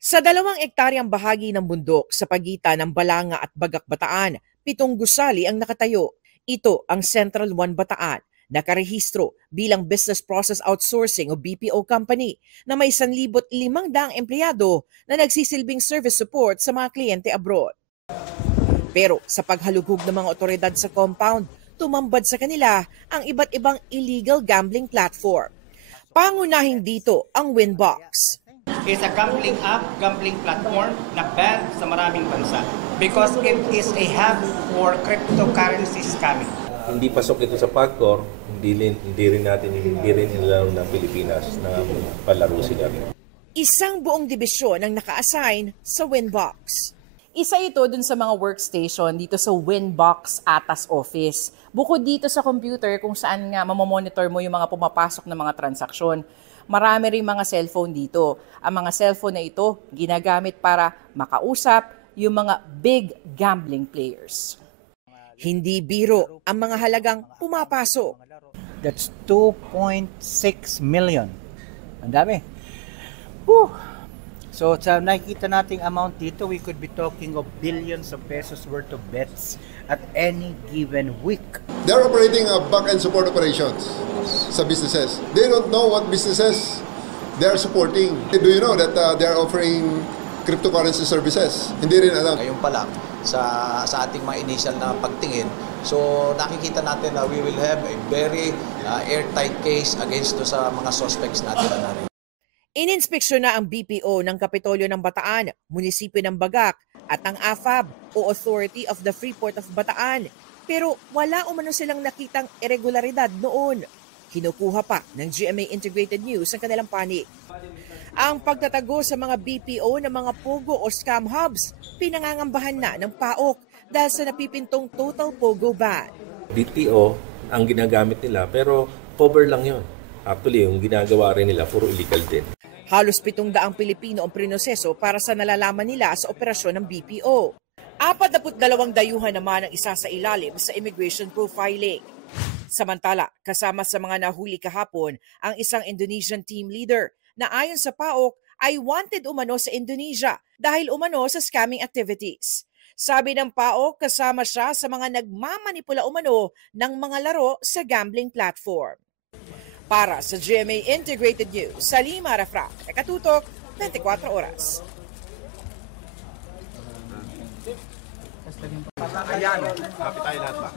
Sa 2 hektaryang bahagi ng bundok sa pagitan ng Balanga at Bagak Bataan, 7 gusali ang nakatayo. Ito ang Central One Bataan, nakarehistro bilang Business Process Outsourcing o BPO company na may 1,500 empleyado na nagsisilbing service support sa mga kliyente abroad. Pero sa paghalugog ng mga otoridad sa compound, tumambad sa kanila ang iba't ibang illegal gambling platform. Pangunahin dito ang Winbox. Is a gambling app, gambling platform na banned sa maraming bansa because it is a hub for cryptocurrency scamming. Hindi pasok ito sa PAGCOR, hindi rin inalaw ng Pilipinas na palaro sila. Isang buong dibisyon ang naka-assign sa Winbox. Isa ito dun sa mga workstation dito sa Winbox Atas office. Bukod dito sa computer kung saan nga mamamonitor mo yung mga pumapasok na mga transaksyon. Marami rin mga cellphone dito. Ang mga cellphone na ito ginagamit para makausap yung mga big gambling players. Hindi biro ang mga halagang pumapasok. That's 2.6 million. Ang dami. Whew. So sa nakikita nating amount dito, we could be talking of billions of pesos worth of bets at any given week. They're operating back-end support operations sa businesses. They don't know what businesses they're supporting. Do you know that they're offering cryptocurrency services? Hindi rin alam. Ngayon pa lang, sa ating mga initial na pagtingin, so nakikita natin na we will have a very airtight case against to sa mga suspects natin na narin. Ininspeksyon na ang BPO ng Kapitolyo ng Bataan, Munisipyo ng Bagak at ang AFAB o Authority of the Freeport of Bataan. Pero wala umano silang nakitang irregularidad noon. Kinukuha pa ng GMA Integrated News ang kanilang panig. Ang pagtatago sa mga BPO ng mga pogo o scam hubs, pinangangambahan na ng PAOK dahil sa napipintong total pogo ban. BPO ang ginagamit nila pero cover lang yon. Actually, yung ginagawa rin nila puro illegal din. Halos 700 Pilipino ang prinoseso para sa nalalaman nila sa operasyon ng BPO. 42 dayuhan naman ang isa sa ilalim sa immigration profiling. Samantala, kasama sa mga nahuli kahapon ang isang Indonesian team leader na ayon sa PAOK ay wanted umano sa Indonesia dahil umano sa scamming activities. Sabi ng PAOK, kasama siya sa mga nagmamanipula umano ng mga laro sa gambling platform. Para sa GMA Integrated News, Salima Rafra, Nakatutok, 24 oras. Ayan, happy tayo lahat ba?